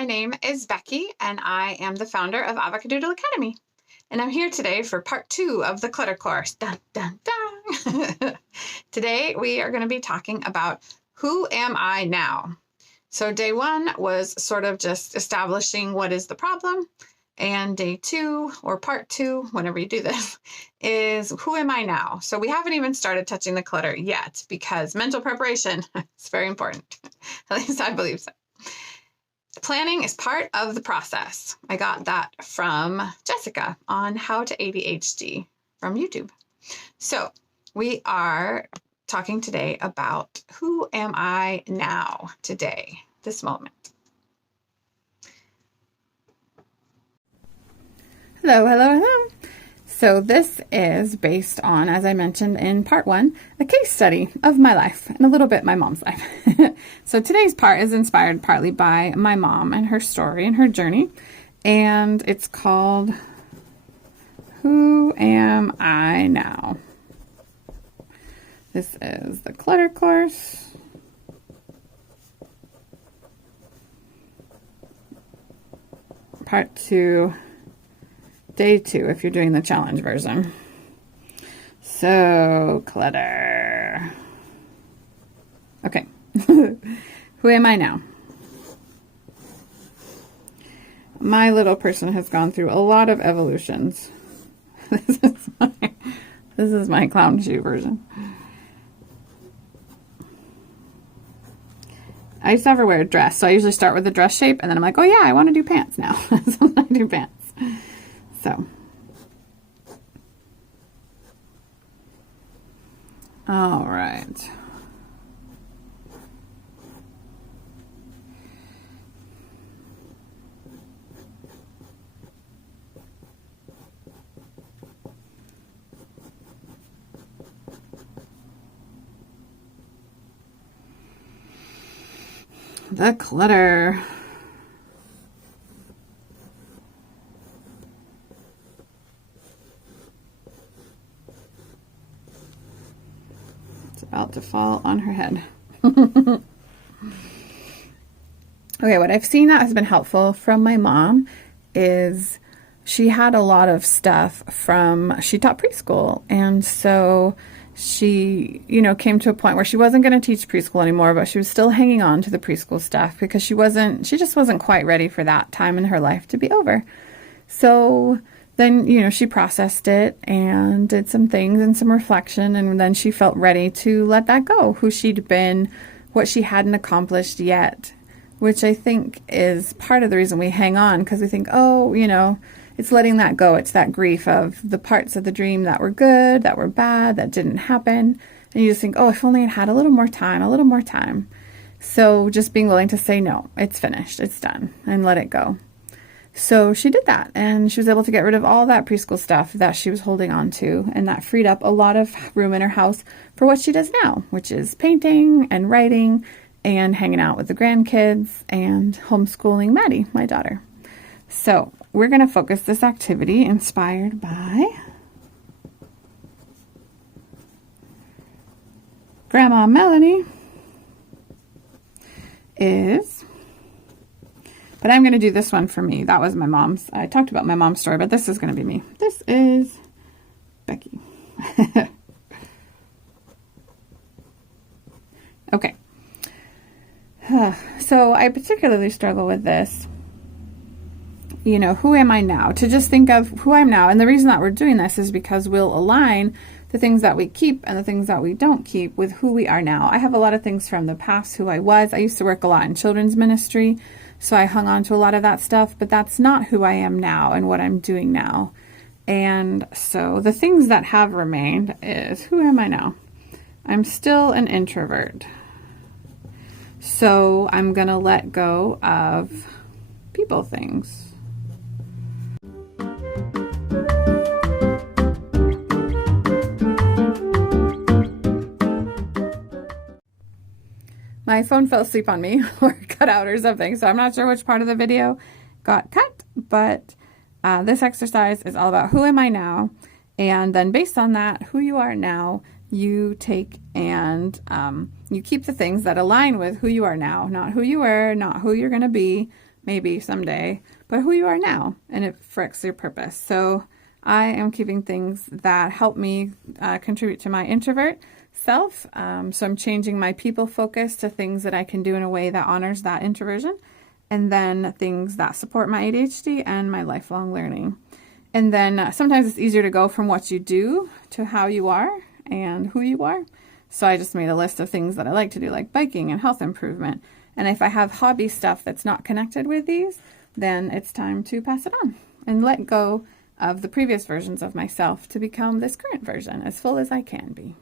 My name is Becky, and I am the founder of Avocadoodle Academy. And I'm here today for part 2 of the Clutter Course. Dun, dun, dun. Today, we are going to be talking about who am I now? So day 1 was sort of just establishing what is the problem. And day 2, or part 2, whenever you do this, is who am I now? So we haven't even started touching the clutter yet because mental preparation is very important. At least I believe so. Planning is part of the process. I got that from Jessica on How to ADHD from YouTube. So we are talking today about who am I now, today, this moment. Hello, hello, hello. So this is based on, as I mentioned in part 1, a case study of my life and a little bit my mom's life. So today's part is inspired partly by my mom and her story and her journey. And it's called, Who Am I Now? This is the Clutter Course. Part 2. Day 2 if you're doing the challenge version. So, clutter. Okay. Who am I now? My little person has gone through a lot of evolutions. This is my clown shoe version. I used to ever wear a dress, so I usually start with the dress shape, and then I'm like, oh yeah, I want to do pants now. So I do pants. So, all right. The clutter. About to fall on her head. Okay, what I've seen that has been helpful from my mom is she had a lot of stuff she taught preschool, and so she, came to a point where she wasn't going to teach preschool anymore, but she was still hanging on to the preschool stuff because she just wasn't quite ready for that time in her life to be over. So then, she processed it and did some things and some reflection, and then she felt ready to let that go, who she'd been, what she hadn't accomplished yet, which I think is part of the reason we hang on, because we think, oh, it's letting that go. It's that grief of the parts of the dream that were good, that were bad, that didn't happen. And you just think, oh, if only I'd had a little more time. So just being willing to say, no, it's finished, it's done, and let it go. So she did that, and she was able to get rid of all that preschool stuff that she was holding on to, and that freed up a lot of room in her house for what she does now, which is painting and writing and hanging out with the grandkids and homeschooling Maddie, my daughter. So we're going to focus this activity inspired by Grandma Melanie but I'm going to do this one for me. That was my mom's. I talked about my mom's story, but this is going to be me. This is Becky. Okay. So I particularly struggle with this. Who am I now? To just think of who I am now. And the reason that we're doing this is because we'll align the things that we keep and the things that we don't keep with who we are now. I have a lot of things from the past, who I was. I used to work a lot in children's ministry, so I hung on to a lot of that stuff, but that's not who I am now and what I'm doing now. And so the things that have remained is, who am I now? I'm still an introvert. So I'm going to let go of people things. My phone fell asleep on me or cut out or something, so I'm not sure which part of the video got cut, but this exercise is all about who am I now, and then based on that, who you are now, you take and you keep the things that align with who you are now, not who you were, not who you're going to be. maybe someday, but who you are now, and it reflects your purpose. So I am keeping things that help me contribute to my introvert self. So I'm changing my people focus to things that I can do in a way that honors that introversion, and then things that support my ADHD and my lifelong learning. And then sometimes it's easier to go from what you do to how you are and who you are. So I just made a list of things that I like to do, like biking and health improvement. And if I have hobby stuff that's not connected with these, then it's time to pass it on and let go of the previous versions of myself to become this current version as full as I can be.